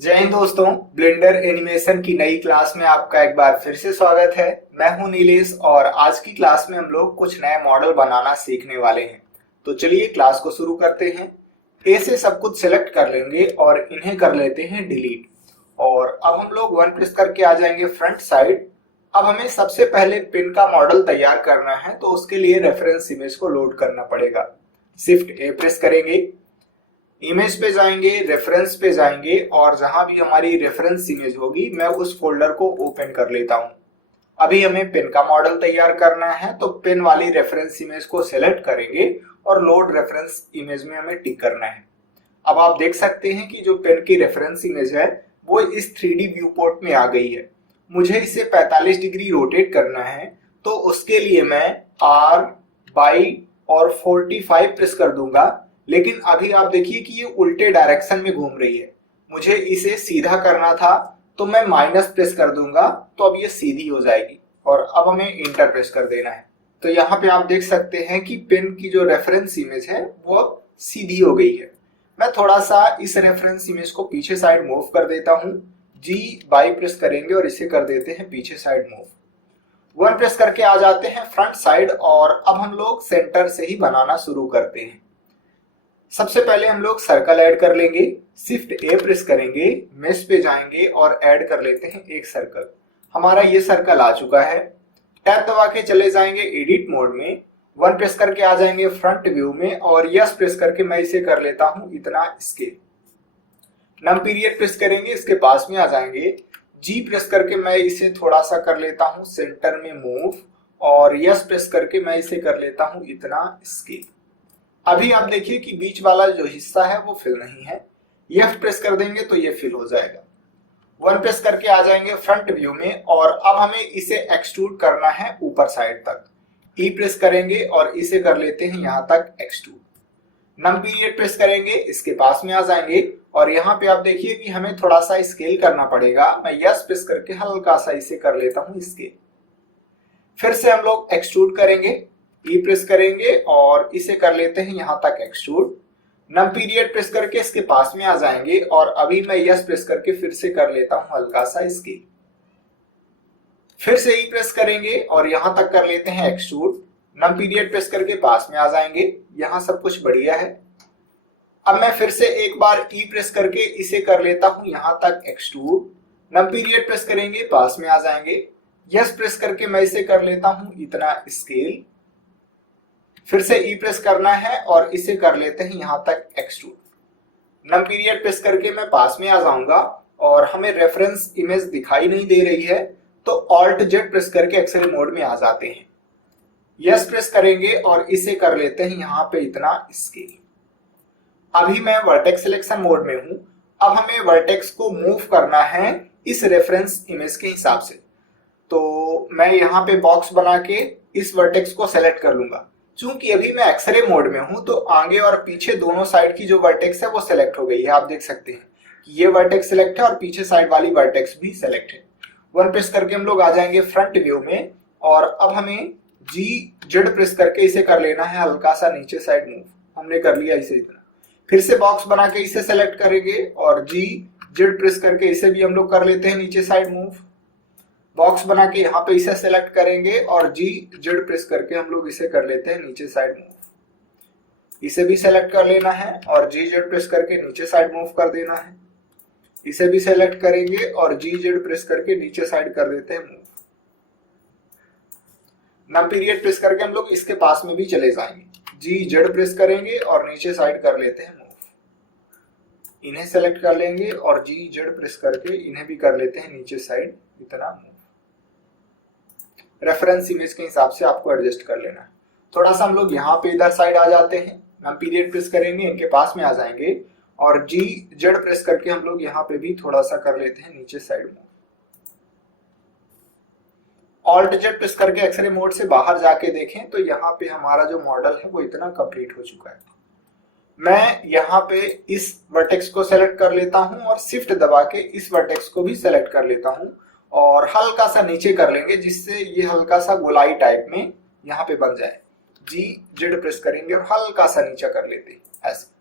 जय हिंद दोस्तों। Blender animation की नई क्लास में आपका एक बार फिर से स्वागत है। मैं हूं नीलेश और आज की क्लास में हम लोग कुछ नए मॉडल बनाना सीखने वाले हैं। तो चलिए क्लास को शुरू करते हैं। ए से सब कुछ सिलेक्ट कर लेंगे और इन्हें कर लेते हैं डिलीट। और अब हम लोग वन प्रेस करके आ जाएंगे फ्रंट साइड। अब हमें सबसे पहले पिन का मॉडल तैयार करना है, तो उसके लिए रेफरेंस इमेज को लोड करना पड़ेगा। शिफ्ट ए प्रेस करेंगे, इमेज पे जाएंगे, रेफरेंस पे जाएंगे और जहां भी हमारी रेफरेंस इमेज होगी मैं उस फोल्डर को ओपन कर लेता हूं। अभी हमें पिन का मॉडल तैयार करना है, तो पिन वाली रेफरेंस इमेज को सेलेक्ट करेंगे और लोड रेफरेंस इमेज में हमें टिक करना है। अब आप देख सकते हैं कि जो पिन की रेफरेंस इमेज है वो इस 3D व्यू पोर्ट में आ गई है। मुझे इसे 45 डिग्री रोटेट करना है, तो उसके लिए मैं R, बाई और 45 प्रेस कर दूंगा। लेकिन अभी आप देखिए कि ये उल्टे डायरेक्शन में घूम रही है। मुझे इसे सीधा करना था, तो मैं माइनस प्रेस कर दूंगा, तो अब ये सीधी हो जाएगी और अब हमें इंटर प्रेस कर देना है। तो यहाँ पे आप देख सकते हैं कि पिन की जो रेफरेंस इमेज है वो सीधी हो गई है। मैं थोड़ा सा इस रेफरेंस इमेज को पीछे साइड मूव कर देता हूँ। जी बाई प्रेस करेंगे और इसे कर देते हैं पीछे साइड मूव। वन प्रेस करके आ जाते हैं फ्रंट साइड और अब हम लोग सेंटर से ही बनाना शुरू करते हैं। सबसे पहले हम लोग सर्कल ऐड कर लेंगे। शिफ्ट ए प्रेस करेंगे, मेश पे जाएंगे और ऐड कर लेते हैं एक सर्कल। हमारा ये सर्कल आ चुका है। टैब दबा के चले जाएंगे एडिट मोड में, वन प्रेस करके आ जाएंगे फ्रंट व्यू में और यस प्रेस करके मैं इसे कर लेता हूं इतना स्केल। नम पीरियड प्रेस करेंगे, इसके पास में आ जाएंगे। जी प्रेस करके मैं इसे थोड़ा सा कर लेता हूं सेंटर में मूव और यस प्रेस करके मैं इसे कर लेता हूं इतना स्केल। अभी आप देखिए कि बीच वाला जो हिस्सा है वो फिल नहीं है। F प्रेस कर देंगे तो ये फिल हो जाएगा। वन प्रेस करके आ जाएंगे फ्रंट व्यू में और अब हमें इसे एक्सट्रूड करना है ऊपर साइड तक। ई प्रेस करेंगे और इसे कर लेते हैं यहां तक एक्सट्रूड। नम पीरियड प्रेस करेंगे, इसके पास में आ जाएंगे और यहाँ पे आप देखिए कि हमें थोड़ा सा स्केल करना पड़ेगा। मैं यस प्रेस करके हल्का सा इसे कर लेता हूं स्केल। फिर से हम लोग एक्सट्रूड करेंगे, ई प्रेस करेंगे और इसे कर लेते हैं यहां तक एक्सट्रूड। नम पीरियड प्रेस करके इसके पास में आ जाएंगे और अभी मैं यस प्रेस करके फिर से कर लेता हूं हल्का सा स्केल। फिर से ई प्रेस करेंगे और यहां तक कर लेते हैं एक्सट्रूड। नम पीरियड प्रेस करके पास में आ जाएंगे। यहां सब कुछ बढ़िया है। अब मैं फिर से एक बार ई प्रेस करके इसे कर लेता हूं यहां तक एक्सट्रूड। नम पीरियड प्रेस करेंगे, पास में आ जाएंगे। यस प्रेस करके मैं इसे कर लेता हूं इतना स्केल। फिर से ई प्रेस करना है और इसे कर लेते हैं यहां तक एक्सट्रूड। नम पीरियड प्रेस करके मैं पास में आ जाऊंगा और हमें रेफरेंस इमेज दिखाई नहीं दे रही है, तो ऑल्ट जेड प्रेस करके एक्सरे मोड में आ जाते हैं। यस प्रेस करेंगे और इसे कर लेते हैं यहां पे इतना स्केल। अभी मैं वर्टेक्स सिलेक्शन मोड में हूं। अब हमें वर्टेक्स को मूव करना है इस रेफरेंस इमेज के हिसाब से। तो मैं यहाँ पे बॉक्स बना के इस वर्टेक्स को सेलेक्ट कर लूंगा। चूंकि अभी मैं एक्सरे मोड में हूं, तो आगे और पीछे दोनों साइड की जो वर्टेक्स है वो सेलेक्ट हो गई है। आप देख सकते हैं कि ये वर्टेक्स सेलेक्ट है और पीछे साइड वाली वर्टेक्स भी सेलेक्ट है। वन प्रेस करके हम लोग आ जाएंगे फ्रंट व्यू में और अब हमें जी जेड प्रेस करके इसे कर लेना है हल्का सा नीचे साइड मूव। हमने कर लिया इसे इतना। फिर से बॉक्स बना के इसे सेलेक्ट करेंगे और जी जेड प्रेस करके इसे भी हम लोग कर लेते हैं नीचे साइड मूव। बॉक्स बना के यहाँ पे इसे सेलेक्ट करेंगे और जी जेड प्रेस करके हम लोग इसे कर लेते हैं नीचे साइड मूव। इसे भी सेलेक्ट कर लेना है और जी जेड प्रेस करके नीचे साइड मूव कर देना है। इसे भी सेलेक्ट करेंगे और जी जेड प्रेस करके नीचे साइड कर देते हैं मूव। नम पीरियड प्रेस करके हम लोग इसके पास में भी चले जाएंगे। जी जेड प्रेस करेंगे और नीचे साइड कर लेते हैं मूव। इन्हें सेलेक्ट कर लेंगे और जी जेड प्रेस करके इन्हें भी कर लेते हैं नीचे साइड इतना मूव। रेफरेंस इमेज के हिसाब से आपको एडजस्ट कर लेना है। थोड़ा सा हम लोग यहाँ पे इधर साइड आ जाते हैं। नम पीरियड प्रेस करेंगे, इनके पास में आ जाएंगे और जी जेड प्रेस करके हम लोग यहाँ पे भी थोड़ा सा कर लेते हैं नीचे side move. Alt Z press करके एक्सरे मोड से बाहर जाके देखें तो यहाँ पे हमारा जो मॉडल है वो इतना कंप्लीट हो चुका है। मैं यहाँ पे इस वर्टेक्स को सेलेक्ट कर लेता हूँ और शिफ्ट दबा के इस वर्टेक्स को भी सेलेक्ट कर लेता हूँ और हल्का सा नीचे कर लेंगे, जिससे ये हल्का सा गोलाई टाइप में यहाँ पे बन जाए। जी जेड प्रेस करेंगे और हल्का सा नीचे कर लेते हैं ऐसे।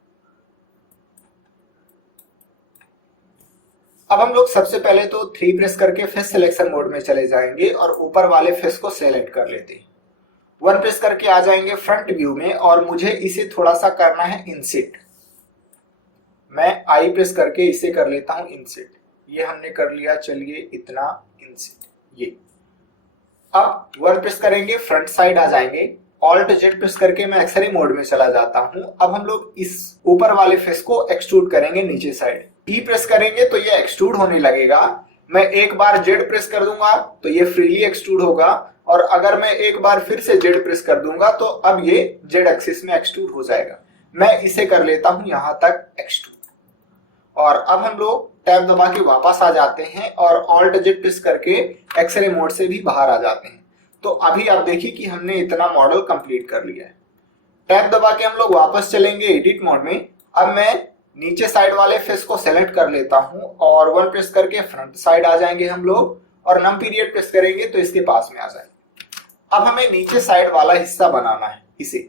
अब हम लोग सबसे पहले तो 3 प्रेस करके फेस सिलेक्शन मोड में चले जाएंगे और ऊपर वाले फेस को सेलेक्ट कर लेते हैं। 1 प्रेस करके आ जाएंगे फ्रंट व्यू में और मुझे इसे थोड़ा सा करना है इंसिट। मैं आई प्रेस करके इसे कर लेता हूं इंसिट। ये हमने कर लिया, चलिए इतना इंसिट। ये अब 1 प्रेस करेंगे, फ्रंट साइड आ जाएंगे, ऑल्ट जेड प्रेस करके मैं एक्सरे मोड में चला जाता हूं। अब हम लोग इस ऊपर वाले फेस को एक्सट्रूड करेंगे नीचे साइड। ई प्रेस करेंगे तो ये एक्सट्रूड होने लगेगा। मैं एक बार जेड प्रेस कर दूंगा तो ये फ्रीली एक्सट्रूड होगा, और अगर मैं एक बार फिर से जेड प्रेस कर दूंगा तो अब ये जेड एक्सिस में एक्सट्रूड हो जाएगा। मैं इसे कर लेता हूं यहां तक एक्सट्रूड, और अब हम लोग टैब दबा के वापस आ जाते हैं और ऑल्ट जेड प्रेस करके एक्सरे मोड से भी बाहर आ जाते हैं। तो अभी आप देखिए कि हमने इतना मॉडल कंप्लीट कर लिया है। टैब दबा के हम लोग वापस चलेंगे एडिट मोड में। अब मैं नीचे साइड वाले फेस को सेलेक्ट कर लेता हूं और 1 प्रेस करके फ्रंट साइड आ जाएंगे हम लोग, और नम पीरियड प्रेस करेंगे तो इसके पास में आ जाएंगे। अब हमें नीचे साइड वाला हिस्सा बनाना है इसे,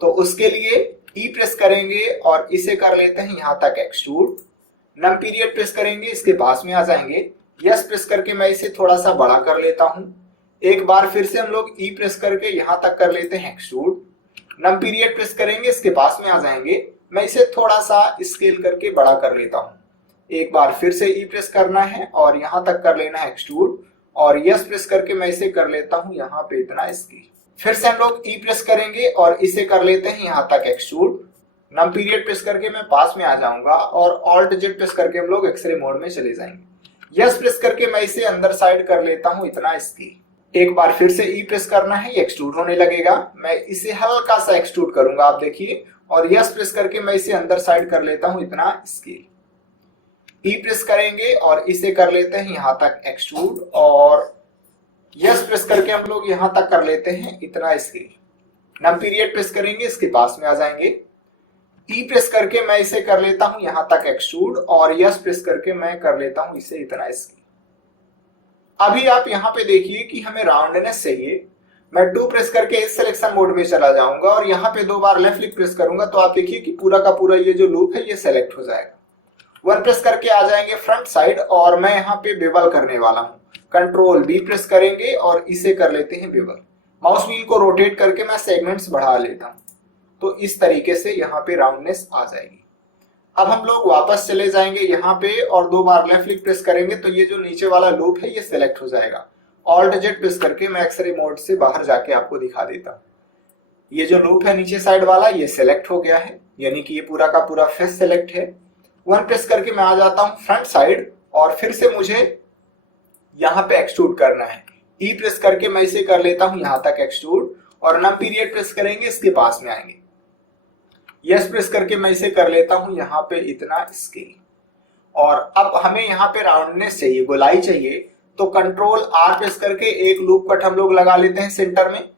तो उसके लिए ई प्रेस करेंगे और इसे कर लेते हैं यहां तक एक्सट्रूड। नम पीरियड प्रेस करेंगे, इसके पास में आ जाएंगे। यस प्रेस करके मैं इसे थोड़ा सा बड़ा कर लेता हूं। एक बार फिर से हम लोग ई प्रेस करके यहां तक कर लेते हैं एक्सट्रूड। नम पीरियड प्रेस करेंगे, इसके पास में आ जाएंगे। मैं इसे थोड़ा सा स्केल करके बड़ा कर लेता हूं। एक बार फिर से ई प्रेस करना है और यहां तक कर लेना है एक्सट्रूड, और यस प्रेस करके मैं इसे कर लेता हूं यहां पे इतना स्केल। फिर से हम लोग ई प्रेस करेंगे और इसे कर लेते हैं यहां तक एक्सट्रूड। नम पीरियड प्रेस करके मैं पास में आ जाऊंगा और ऑल्ट जेड प्रेस करके हम लोग एक्सरे मोड में चले जाएंगे। यस प्रेस करके मैं इसे अंदर साइड कर लेता हूं इतना स्केल। एक बार फिर से ई प्रेस करना है, ये एक्सट्रूड होने लगेगा। मैं इसे हल्का सा एक्सट्रूड करूंगा, आप देखिए, और यस प्रेस करके मैं इसे अंदर साइड कर लेता हूं इतना स्केल। ई प्रेस करेंगे और इसे कर लेते हैं यहां तक एक्सट्रूड, और यस प्रेस करके हम लोग यहां तक कर लेते हैं इतना स्केल। नम पीरियड प्रेस करेंगे, इसके पास में आ जाएंगे। ई प्रेस करके मैं इसे कर लेता हूं यहां तक एक्सट्रूड, और यस प्रेस करके मैं कर लेता हूं इसे इतना स्केल। अभी आप यहाँ पे देखिए कि हमें राउंडनेस चाहिए। मैं 2 प्रेस करके इस सिलेक्शन मोड में चला जाऊंगा और यहाँ पे 2 बार लेफ्ट क्लिक प्रेस करूंगा तो आप देखिए कि पूरा का पूरा ये जो लूप है ये सेलेक्ट हो जाएगा। 1 प्रेस करके आ जाएंगे फ्रंट साइड, और मैं यहाँ पे बेवल करने वाला हूँ। कंट्रोल बी प्रेस करेंगे और इसे कर लेते हैं बेवल। माउस व्हील को रोटेट करके मैं सेगमेंट्स बढ़ा लेता हूँ, तो इस तरीके से यहाँ पे राउंडनेस आ जाएगी। अब हम लोग वापस चले जाएंगे यहाँ पे और 2 बार लेफ्ट क्लिक प्रेस करेंगे तो ये जो नीचे वाला लूप है ये सिलेक्ट हो जाएगा। ऑल्ट जेड प्रेस करके मैं एक्सरे मोड से बाहर जाके आपको दिखा देता हूँ। ये जो लूप है नीचे साइड वाला ये सिलेक्ट हो गया है, यानी कि ये पूरा का पूरा फेस सिलेक्ट है। 1 प्रेस करके मैं आ जाता हूँ फ्रंट साइड, और फिर से मुझे यहाँ पे एक्सट्रूड करना है। ई प्रेस करके मैं इसे कर लेता हूँ यहाँ तक एक्सट्रूड, और नम पीरियड प्रेस करेंगे, इसके पास में आएंगे। यस प्रेस करके मैं इसे कर लेता हूं यहाँ पे इतना स्केल। और अब हमें यहाँ पे राउंडनेस चाहिए, गोलाई चाहिए, तो कंट्रोल आर प्रेस करके एक लूप कट हम लोग लगा लेते हैं सेंटर में।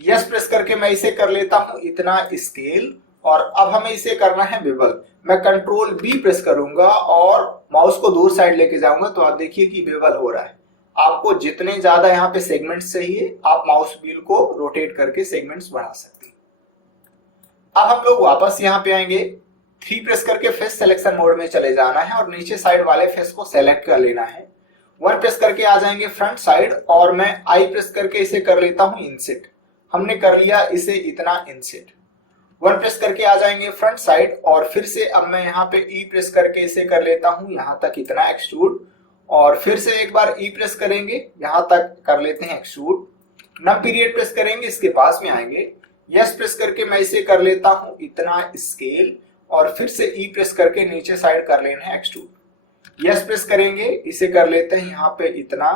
यस प्रेस करके मैं इसे कर लेता हूं इतना स्केल, और अब हमें इसे करना है बेवल। मैं कंट्रोल बी प्रेस करूंगा और माउस को दूर साइड लेके जाऊंगा तो आप देखिए कि बेवल हो रहा है। आपको जितने ज्यादा यहाँ पे सेगमेंट्स चाहिए आप माउस व्हील को रोटेट करके सेगमेंट्स बढ़ा सकते हैं। अब हम लोग वापस यहाँ पे आएंगे। 3 प्रेस करके फेस सिलेक्शन मोड में चले जाना है और नीचे साइड वाले फेस को सेलेक्ट कर लेना है। 1 प्रेस करके आ जाएंगे फ्रंट साइड, और मैं आई प्रेस करके इसे कर लेता हूं इंसिट। हमने कर लिया इसे इतना इंसिट। 1 प्रेस करके आ जाएंगे फ्रंट साइड, और फिर से अब मैं यहाँ पे ई प्रेस करके इसे कर लेता हूं यहाँ तक इतना एक्सट्रूड, और फिर से एक बार ई प्रेस करेंगे यहाँ तक कर लेते हैं एक्सट्रूड। नम पीरियड प्रेस करेंगे, इसके पास में आएंगे। यस प्रेस करके मैं इसे कर लेता हूं इतना स्केल, और फिर से ई प्रेस करके नीचे साइड कर लेना है एक्सट्रूड। यस प्रेस करेंगे, इसे कर लेते हैं यहाँ पे इतना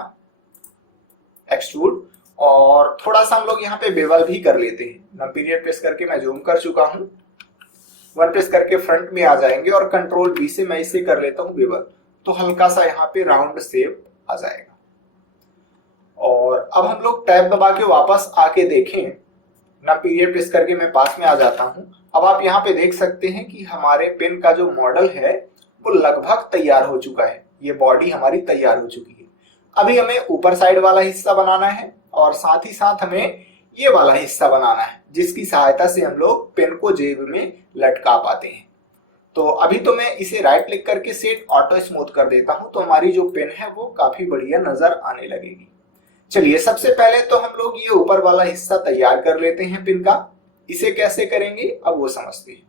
एक्सट्रूड, और थोड़ा सा हम लोग यहाँ पे बेवल भी कर लेते हैं। नम पीरियड प्रेस करके मैं जूम कर चुका हूं। 1 प्रेस करके फ्रंट में आ जाएंगे और कंट्रोल बी से मैं इसे कर लेता हूं बेवल, तो हल्का सा यहाँ पे राउंड शेप आ जाएगा। और अब हम लोग टैब दबा के वापस आके देखें, ना पीरियड प्रेस करके मैं पास में आ जाता हूं। अब आप यहाँ पे देख सकते हैं कि हमारे पेन का जो मॉडल है वो लगभग तैयार हो चुका है। ये बॉडी हमारी तैयार हो चुकी है। अभी हमें ऊपर साइड वाला हिस्सा बनाना है, और साथ ही साथ हमें ये वाला हिस्सा बनाना है जिसकी सहायता से हम लोग पेन को जेब में लटका पाते हैं। तो अभी तो मैं इसे राइट क्लिक करके सेट ऑटो स्मूथ कर देता हूं, तो हमारी जो पेन है वो काफी बढ़िया नजर आने लगेगी। चलिए सबसे पहले तो हम लोग ये ऊपर वाला हिस्सा तैयार कर लेते हैं पेन का। इसे कैसे करेंगे अब वो समझते हैं।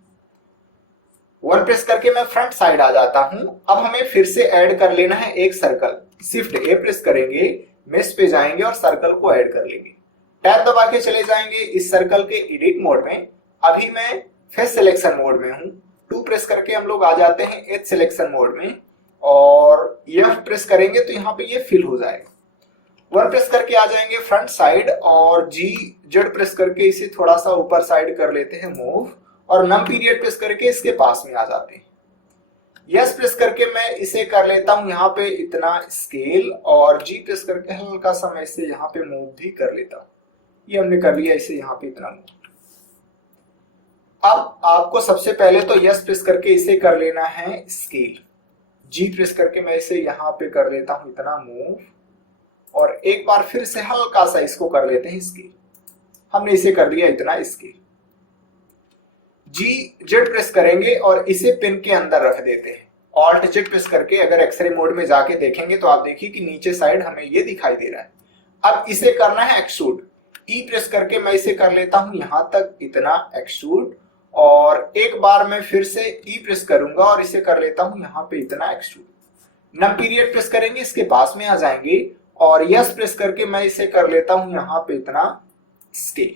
वन प्रेस करके मैं फ्रंट साइड आ जाता हूं। अब हमें फिर से ऐड कर लेना है एक सर्कल। शिफ्ट ए प्रेस करेंगे, मेश पे जाएंगे और सर्कल को ऐड कर लेंगे। टैब दबा के चले जाएंगे इस सर्कल के एडिट मोड में। अभी मैं फेस सिलेक्शन मोड में हूं। 2 प्रेस करके हम लोग आ जाते हैं एज सिलेक्शन मोड में और F प्रेस करेंगे तो यहाँ पे ये फिल हो जाएगा। 1 प्रेस करके आ जाएंगे फ्रंट साइड और Z प्रेस करके इसे थोड़ा सा ऊपर साइड कर लेते हैं मूव और नम पीरियड प्रेस करके इसके पास में आ जाते हैं। यस प्रेस करके मैं इसे कर लेता हूं यहाँ पे इतना स्केल और G प्रेस करके हल्का सा मैं इसे यहाँ पे मूव भी कर लेता हूं। ये हमने कर लिया, इसे यहाँ पे इतना मूव। अब आपको सबसे पहले तो यस प्रेस करके इसे कर लेना है स्केल। G प्रेस करके मैं इसे यहाँ पे कर लेता हूं इतना मूव और एक बार फिर से हल्का सा इसको कर लेते हैं स्केल। हमने इसे कर लिया इतना स्केल। Z प्रेस करेंगे और इसे पेन के अंदर रख देते हैं। ऑल्ट Z प्रेस करके अगर एक्सरे मोड में जाके देखेंगे तो आप देखिए कि नीचे साइड हमें ये दिखाई दे रहा है। अब इसे करना है एक्सट्रूड। E प्रेस करके मैं इसे कर लेता हूं यहां तक इतना एक्सट्रूड और एक बार मैं फिर से E प्रेस करूंगा और इसे कर लेता हूं यहां पे इतना एक्सट्रूड। नम पीरियड प्रेस करेंगे, इसके पास में आ जाएंगे और यस प्रेस करके मैं इसे कर लेता हूं यहां पे इतना स्केल।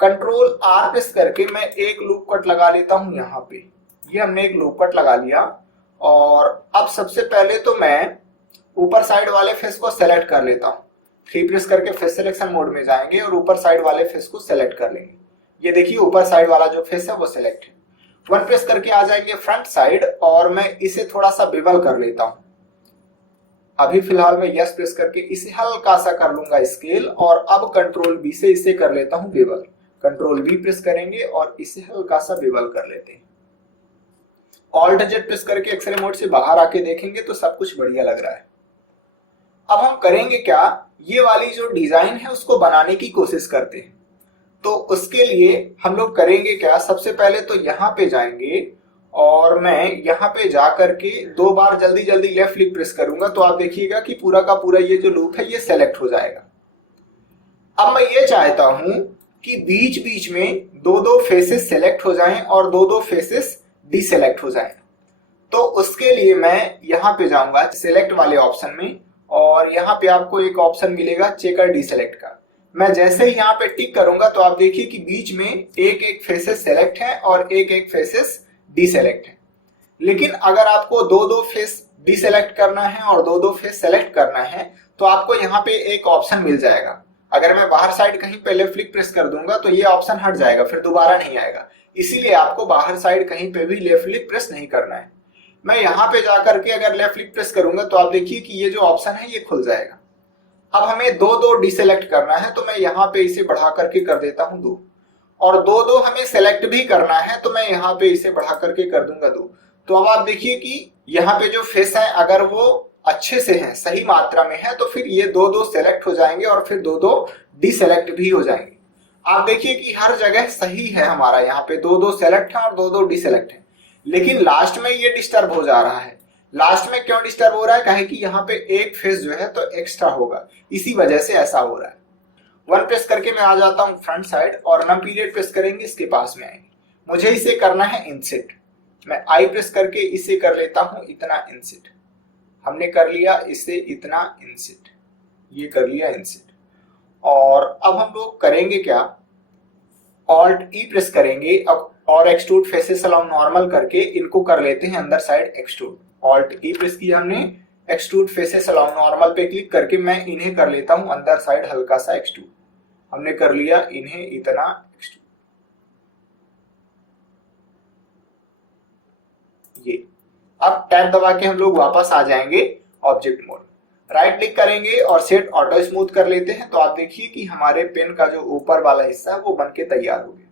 कंट्रोल R प्रेस करके मैं एक लूप कट लगा लेता हूं यहाँ पे। ये हमने एक लूप कट लगा लिया और अब सबसे पहले तो मैं ऊपर साइड वाले फेस को सेलेक्ट कर लेता हूं। 3 प्रेस करके फेस सिलेक्शन मोड में जाएंगे और ऊपर साइड वाले फेस को सेलेक्ट कर लेंगे। ये देखिए ऊपर साइड वाला जो फेस है वो सिलेक्ट है। 1 प्रेस करके आ जाएंगे फ्रंट साइड और मैं इसे थोड़ा सा बेवल कर लेता हूं। अभी फिलहाल मैं यस प्रेस करके इसे हल्का सा कर लूंगा स्केल और अब कंट्रोल बी से इसे कर लेता हूं बेवल। कंट्रोल बी प्रेस करेंगे और इसे हल्का सा बेवल कर लेते हैं। ऑल्ट Z प्रेस करके एक्सरे मोड से बाहर आके देखेंगे तो सब कुछ बढ़िया लग रहा है। अब हम करेंगे क्या, ये वाली जो डिजाइन है उसको बनाने की कोशिश करते हैं। तो उसके लिए हम लोग करेंगे क्या, सबसे पहले तो यहाँ पे जाएंगे और मैं यहाँ पे जा करके 2 बार जल्दी जल्दी लेफ्ट क्लिक प्रेस करूंगा तो आप देखिएगा कि पूरा का पूरा ये जो लूप है ये सेलेक्ट हो जाएगा। अब मैं ये चाहता हूं कि बीच बीच में 2-2 फेसेस सेलेक्ट हो जाएं और 2-2 फेसेस डिसेलेक्ट हो जाएं। तो उसके लिए मैं यहाँ पे जाऊंगा सिलेक्ट वाले ऑप्शन में और यहाँ पे आपको एक ऑप्शन मिलेगा चेकर डिसेलेक्ट का। मैं जैसे ही यहाँ पे टिक करूंगा तो आप देखिए कि बीच में एक एक फेसेस सेलेक्ट है और एक एक फेसेस डिसेलेक्ट है। लेकिन अगर आपको 2-2 फेस डिसेलेक्ट करना है और 2-2 फेस सेलेक्ट करना है तो आपको यहाँ पे एक ऑप्शन मिल जाएगा। अगर मैं बाहर साइड कहीं पे लेफ्ट क्लिक प्रेस कर दूंगा तो ये ऑप्शन हट जाएगा, फिर दोबारा नहीं आएगा। इसीलिए आपको बाहर साइड कहीं पे भी लेफ्ट क्लिक प्रेस नहीं करना है। मैं यहाँ पे जाकर के अगर लेफ्ट क्लिक प्रेस करूंगा तो आप देखिए कि ये जो ऑप्शन है ये खुल जाएगा। अब हमें 2-2 डिसेलेक्ट करना है तो मैं यहाँ पे इसे बढ़ा करके कर देता हूँ 2 और 2-2 हमें सेलेक्ट भी करना है तो मैं यहाँ पे इसे बढ़ा करके कर दूंगा 2। तो अब आप देखिए कि यहाँ पे जो फेस है अगर वो अच्छे से हैं, सही मात्रा में है, तो फिर ये 2-2 सेलेक्ट हो जाएंगे और फिर 2-2 डिसेलेक्ट भी हो जाएंगे। आप देखिए कि हर जगह सही है हमारा, यहाँ पे 2-2 सेलेक्ट है और 2-2 डिसेलेक्ट है। लेकिन लास्ट में ये डिस्टर्ब हो जा रहा है। लास्ट में क्यों डिस्टर्ब हो रहा है, कहे कि यहाँ पे एक फेस जो है तो एक्स्ट्रा होगा, इसी वजह से ऐसा हो रहा है। 1 प्रेस करके मैं आ जाता हूँ फ्रंट साइड और नम पीरियड प्रेस करेंगे, इसके पास में आएंगे। मुझे इसे करना है इंसेट। मैं आई प्रेस करके इसे कर लेता हूँ इतना इंसेट। हमने कर लिया इसे इतना इंसेट, ये कर लिया इंसेट। और अब हम लोग करेंगे क्या, ऑल्ट ई प्रेस करेंगे अब और एक्सट्रूड फेसेस अलोंग नॉर्मल करके इनको कर लेते हैं अंदर साइड एक्सट्रूड। ऑल्ट ई प्रेस किया हमने, एक्सट्रूड फेसेस अलोंग नॉर्मल पे क्लिक करके मैं इन्हें कर लेता हूं अंदर साइड हल्का सा एक्सट्रूड। हमने कर लिया इन्हें इतना एक्सट्रूड। ये अब टैब दबा के हम लोग वापस आ जाएंगे ऑब्जेक्ट मोड। राइट क्लिक करेंगे और सेट ऑटो स्मूथ कर लेते हैं तो आप देखिए कि हमारे पेन का जो ऊपर वाला हिस्सा है वो बनके तैयार हो गया।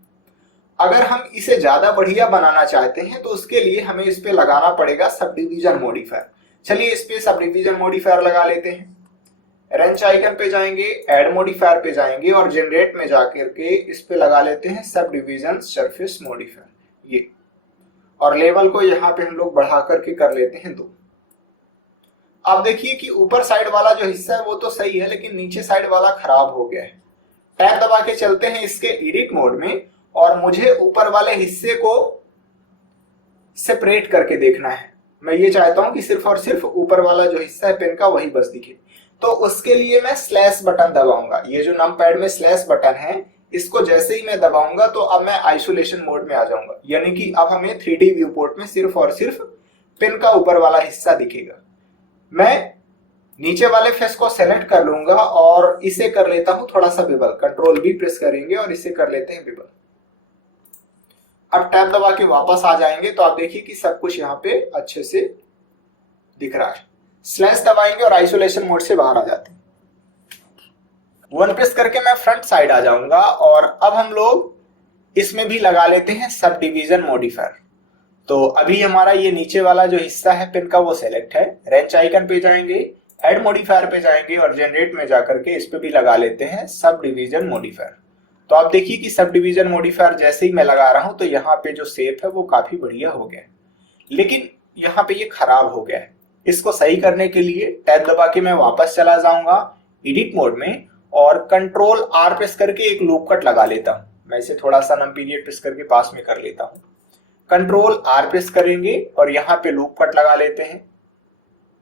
अगर हम इसे ज्यादा बढ़िया बनाना चाहते हैं तो उसके लिए हमें इस पे लगाना पड़ेगा सब डिवीजन मॉडिफायर। चलिए इस पे सब डिवीजन मॉडिफायर लगा लेते हैं। रेंच आइकन पे जाएंगे, ऐड मॉडिफायर पे जाएंगे और जनरेट में जाकर के इस पे लगा लेते हैं सब डिवीजन सरफेस मॉडिफायर। ये और लेवल को यहाँ पे हम लोग बढ़ा करके कर लेते हैं 2। अब देखिए कि ऊपर साइड वाला जो हिस्सा है वो तो सही है, लेकिन नीचे साइड वाला खराब हो गया है। टैब दबा के चलते हैं इसके एडिट मोड में, और मुझे ऊपर वाले हिस्से को सेपरेट करके देखना है। मैं ये चाहता हूं कि सिर्फ और सिर्फ ऊपर वाला जो हिस्सा है पेन का वही बस दिखे। तो उसके लिए मैं स्लैश बटन दबाऊंगा। ये जो नम पैड में स्लैश बटन है, इसको जैसे ही मैं दबाऊंगा तो अब मैं आइसोलेशन मोड में आ जाऊंगा, यानी कि अब हमें 3D व्यू पोर्ट में सिर्फ और सिर्फ पेन का ऊपर वाला हिस्सा दिखेगा। मैं नीचे वाले फेस को सेलेक्ट कर लूंगा और इसे कर लेता हूं थोड़ा सा बिबल। कंट्रोल B प्रेस करेंगे और इसे कर लेते हैं बिबल। अब टैब दबा के वापस आ जाएंगे तो आप देखिए कि सब कुछ यहाँ पे अच्छे से दिख रहा है। स्लैश दबाएंगे और आइसोलेशन मोड से बाहर आ जाते हैं। 1 प्रेस करके मैं फ्रंट साइड आ जाऊंगा और अब हम लोग इसमें भी लगा लेते हैं सब डिवीजन मॉडिफायर। तो अभी हमारा ये नीचे वाला जो हिस्सा है पेन का वो सेलेक्ट है। रेंच आइकन पे जाएंगे, ऐड मॉडिफायर पे जाएंगे और जनरेट में जाकर के इस पे भी लगा लेते हैं सब डिवीजन मॉडिफायर। तो आप देखिए कि सब डिवीजन मॉडिफायर जैसे ही मैं लगा रहा हूं तो यहाँ पे जो शेप है वो काफी बढ़िया हो गया है, लेकिन यहाँ पे ये खराब हो गया है। इसको सही करने के लिए टैब दबा के मैं वापस चला जाऊंगा एडिट मोड में और कंट्रोल R प्रेस करके एक लूप कट लगा लेता हूं। मैं इसे थोड़ा सा नम पीरियड प्रेस करके पास में कर लेता हूं। कंट्रोल R प्रेस करेंगे और यहाँ पे लूप कट लगा लेते हैं।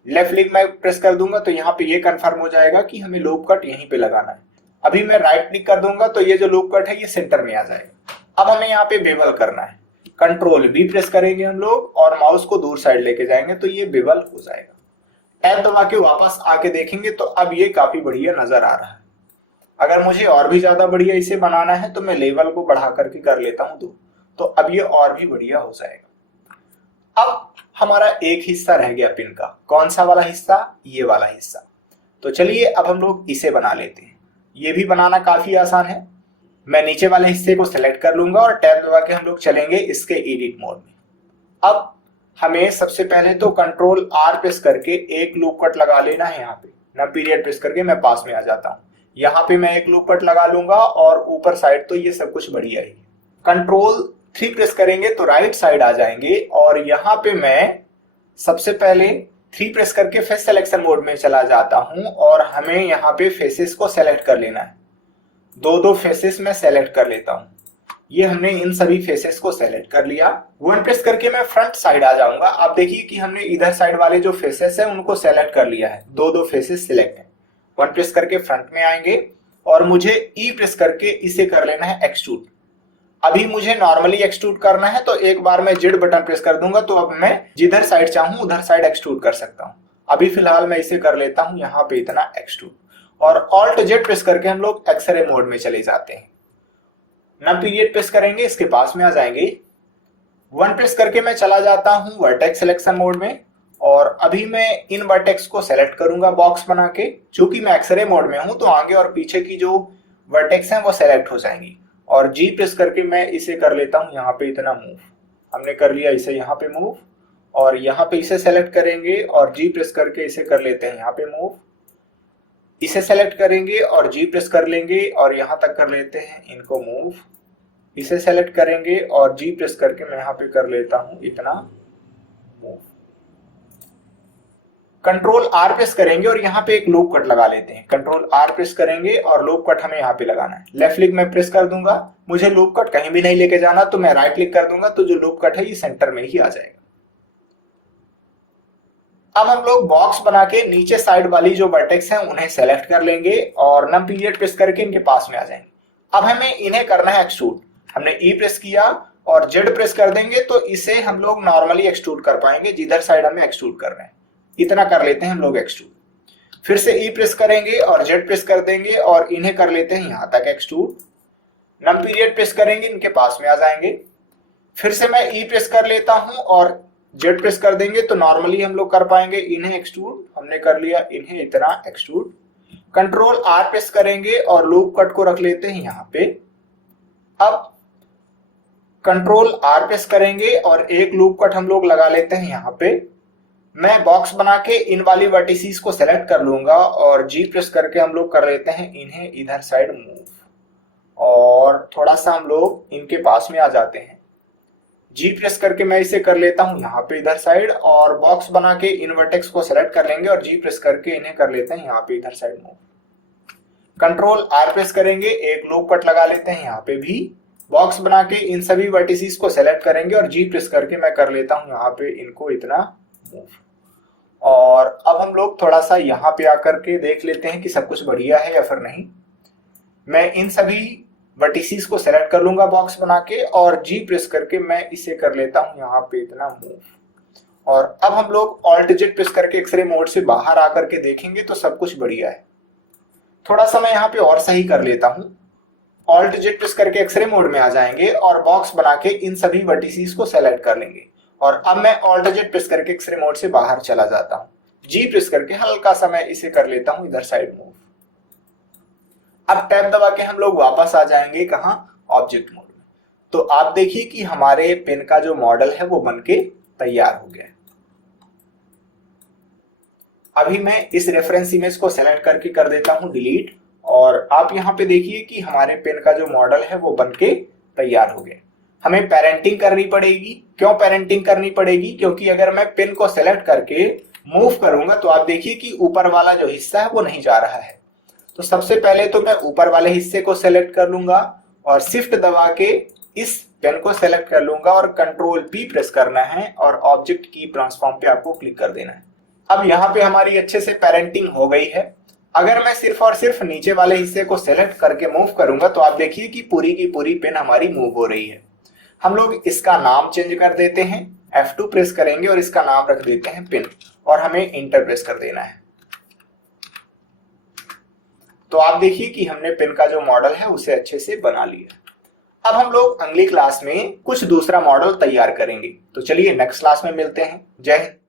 लेफ्ट क्लिक मैं प्रेस कर दूंगा तो यहाँ पे ये कंफर्म हो जाएगा कि हमें लूप कट यहीं पे लगाना है। अभी मैं राइट क्लिक कर दूंगा तो ये जो लूप कट है ये सेंटर में आ जाएगा। अब हमें यहाँ पे बेवल करना है। कंट्रोल B प्रेस करेंगे हम लोग और माउस को दूर साइड लेके जाएंगे तो ये बेवल हो जाएगा। टैब दबा के वापस आके देखेंगे तो अब ये काफी बढ़िया नजर आ रहा है। अगर मुझे और भी ज्यादा बढ़िया इसे बनाना है तो मैं लेवल को बढ़ा करके कर लेता हूं 2, तो अब ये और भी बढ़िया हो जाएगा। अब हमारा एक हिस्सा रह गया पिन का। कौन सा वाला हिस्सा? ये वाला हिस्सा। तो चलिए अब हम लोग इसे बना लेते हैं। ये भी बनाना काफी आसान है। मैं नीचे वाले हिस्से को सिलेक्ट कर लूंगा और टैब दबा के हम लोग चलेंगे इसके एडिट मोड में। अब हमें सबसे पहले तो कंट्रोल R प्रेस करके एक लूप कट लगा लेना है। यहाँ पे नम पीरियड प्रेस करके मैं पास में आ जाता हूँ। यहाँ पे मैं एक लूप कट लगा लूंगा और ऊपर साइड तो ये सब कुछ बढ़िया ही। कंट्रोल 3 प्रेस करेंगे तो राइट साइड आ जाएंगे और यहाँ पे मैं सबसे पहले 3 प्रेस करके फेस सिलेक्शन मोड में चला जाता हूं और हमें यहाँ पे फेसेस को सेलेक्ट कर लेना है। 2 फेसेस में सेलेक्ट कर लेता हूं। ये हमने इन सभी फेसेस को सेलेक्ट कर लिया। 1 प्रेस करके मैं फ्रंट साइड आ जाऊंगा। आप देखिए कि हमने इधर साइड वाले जो फेसेस है उनको सेलेक्ट कर लिया है। 2 फेसेस सिलेक्ट है। 1 प्रेस करके फ्रंट में आएंगे और मुझे E प्रेस करके इसे कर लेना है एक्सट्रूड। अभी मुझे नॉर्मली एक्सट्रूड करना है तो एक बार मैं Z बटन प्रेस कर दूंगा तो अब मैं जिधर साइड चाहूं उधर साइड एक्सट्रूड कर सकता हूं। अभी फिलहाल मैं इसे कर लेता हूं यहाँ पे इतना एक्सट्रूड, और ऑल्ट Z प्रेस करके हम लोग एक्सरे मोड में चले जाते हैं। नम पीरियड प्रेस करेंगे, इसके पास में आ जाएंगे। 1 प्रेस करके मैं चला जाता हूं वर्टेक्स सिलेक्शन मोड में और अभी मैं इन वर्टेक्स को सेलेक्ट करूंगा बॉक्स बना के। चूंकि मैं एक्सरे मोड में हूं तो आगे और पीछे की जो वर्टेक्स हैं वो सेलेक्ट हो जाएंगी और G प्रेस करके मैं इसे कर लेता हूं यहाँ पे इतना मूव। हमने कर लिया इसे यहाँ पे मूव और यहाँ पे इसे सेलेक्ट करेंगे और G प्रेस करके इसे कर लेते हैं यहाँ पे मूव। इसे सेलेक्ट करेंगे और G प्रेस कर लेंगे और यहाँ तक कर लेते हैं इनको मूव। इसे सेलेक्ट करेंगे और G प्रेस करके मैं यहाँ पे कर लेता हूं इतना मूव। कंट्रोल R प्रेस करेंगे और यहाँ पे एक लूप कट लगा लेते हैं। कंट्रोल R प्रेस करेंगे और लूप कट हमें यहाँ पे लगाना है। लेफ्ट क्लिक में प्रेस कर दूंगा। मुझे लूप कट कहीं भी नहीं लेके जाना तो मैं राइट क्लिक कर दूंगा तो जो लूप कट है ये सेंटर में ही आ जाएगा। अब हम लोग बॉक्स बना के नीचे साइड वाली जो वर्टेक्स हैं उन्हें सेलेक्ट कर लेंगे और नम पीरियड प्रेस करके इनके पास में आ जाएंगे। अब हमें इन्हें करना है एक्सट्रूड। हमने E प्रेस किया और Z प्रेस कर देंगे तो इसे हम लोग नॉर्मली एक्सट्रूड कर पाएंगे जिधर साइड हमें एक्सट्रूड करना है। इतना कर लेते हैं हम लोग एक्सट्रूड। फिर से E प्रेस करेंगे और Z प्रेस कर देंगे और इन्हें कर लेते हैं यहां तक एक्सट्रूड। नम पीरियड प्रेस करेंगे, इनके पास में आ जाएंगे। फिर से मैं E प्रेस कर लेता हूं और Z प्रेस कर देंगे तो नॉर्मली हम लोग कर पाएंगे इन्हें एक्सट्रूड। हमने कर लिया इन्हें इतना एक्सट्रूड। कंट्रोल R प्रेस करेंगे और लूप कट को रख लेते हैं यहाँ पे। अब कंट्रोल R प्रेस करेंगे और एक लूप कट हम लोग लगा लेते हैं यहाँ पे। मैं बॉक्स बना के इन वाली वर्टिसेस को सेलेक्ट कर लूंगा और G प्रेस करके हम लोग कर लेते हैं इन्हें इधर साइड मूव और थोड़ा सा हम लोग इनके पास में आ जाते हैं। जी प्रेस करके मैं इसे कर लेता हूं यहाँ पे इधर साइड, और बॉक्स बना के इन वर्टेक्स को सेलेक्ट कर लेंगे और जी प्रेस करके इन्हें कर लेते हैं यहाँ पे इधर side move. Control are press करेंगे, एक लूप कट लगा लेते हैं यहाँ पे भी, बॉक्स बना के इन सभी वर्टिसेस को सेलेक्ट करेंगे और जी प्रेस करके मैं कर लेता हूं यहाँ पे इनको इतना मूव। और अब हम लोग थोड़ा सा यहाँ पे आकर के देख लेते हैं कि सब कुछ बढ़िया है या फिर नहीं। मैं इन सभी वर्टिसेस को सेलेक्ट कर लूंगा बॉक्स बना के और जी प्रेस करके मैं इसे कर लेता हूं यहाँ पे इतना मूव। और अब हम लोग ऑल्ट जेड प्रेस करके एक्सरे मोड से बाहर आकर के देखेंगे तो सब कुछ बढ़िया है। थोड़ा सा मैं यहाँ पे और सही कर लेता हूँ। ऑल्ट जेड प्रेस करके एक्सरे मोड में आ जाएंगे और बॉक्स बना के इन सभी वर्टिसेस को सेलेक्ट कर लेंगे। और अब मैं ऑल्ट जेड प्रेस करके एक्सरे मोड से बाहर चला जाता हूँ, जी प्रेस करके हल्का सा मैं इसे कर लेता हूँ इधर साइड मूव। अब टैब दबा के हम लोग वापस आ जाएंगे कहाँ, ऑब्जेक्ट मोड में। तो आप देखिए कि हमारे पेन का जो मॉडल है वो बनके तैयार हो गया है। अभी मैं इस रेफरेंस इमेज को सेलेक्ट करके कर देता हूं डिलीट, और आप यहाँ पे देखिए कि हमारे पेन का जो मॉडल है वो बनके तैयार हो गया। हमें पेरेंटिंग करनी पड़ेगी। क्यों पेरेंटिंग करनी पड़ेगी? क्योंकि अगर मैं पेन को सेलेक्ट करके मूव करूंगा तो आप देखिए कि ऊपर वाला जो हिस्सा है वो नहीं जा रहा है। तो सबसे पहले तो मैं ऊपर वाले हिस्से को सेलेक्ट कर लूंगा और शिफ्ट दबा के इस पेन को सेलेक्ट कर लूंगा और कंट्रोल पी प्रेस करना है और ऑब्जेक्ट की ट्रांसफॉर्म पे आपको क्लिक कर देना है। अब यहाँ पे हमारी अच्छे से पेरेंटिंग हो गई है। अगर मैं सिर्फ और सिर्फ नीचे वाले हिस्से को सेलेक्ट करके मूव करूंगा तो आप देखिए कि पूरी की पूरी पेन हमारी मूव हो रही है। हम लोग इसका नाम चेंज कर देते हैं, F2 प्रेस करेंगे और इसका नाम रख देते हैं पेन, और हमें इंटर प्रेस कर देना है। तो आप देखिए कि हमने पेन का जो मॉडल है उसे अच्छे से बना लिया। अब हम लोग अगली क्लास में कुछ दूसरा मॉडल तैयार करेंगे। तो चलिए नेक्स्ट क्लास में मिलते हैं। जय हिंद।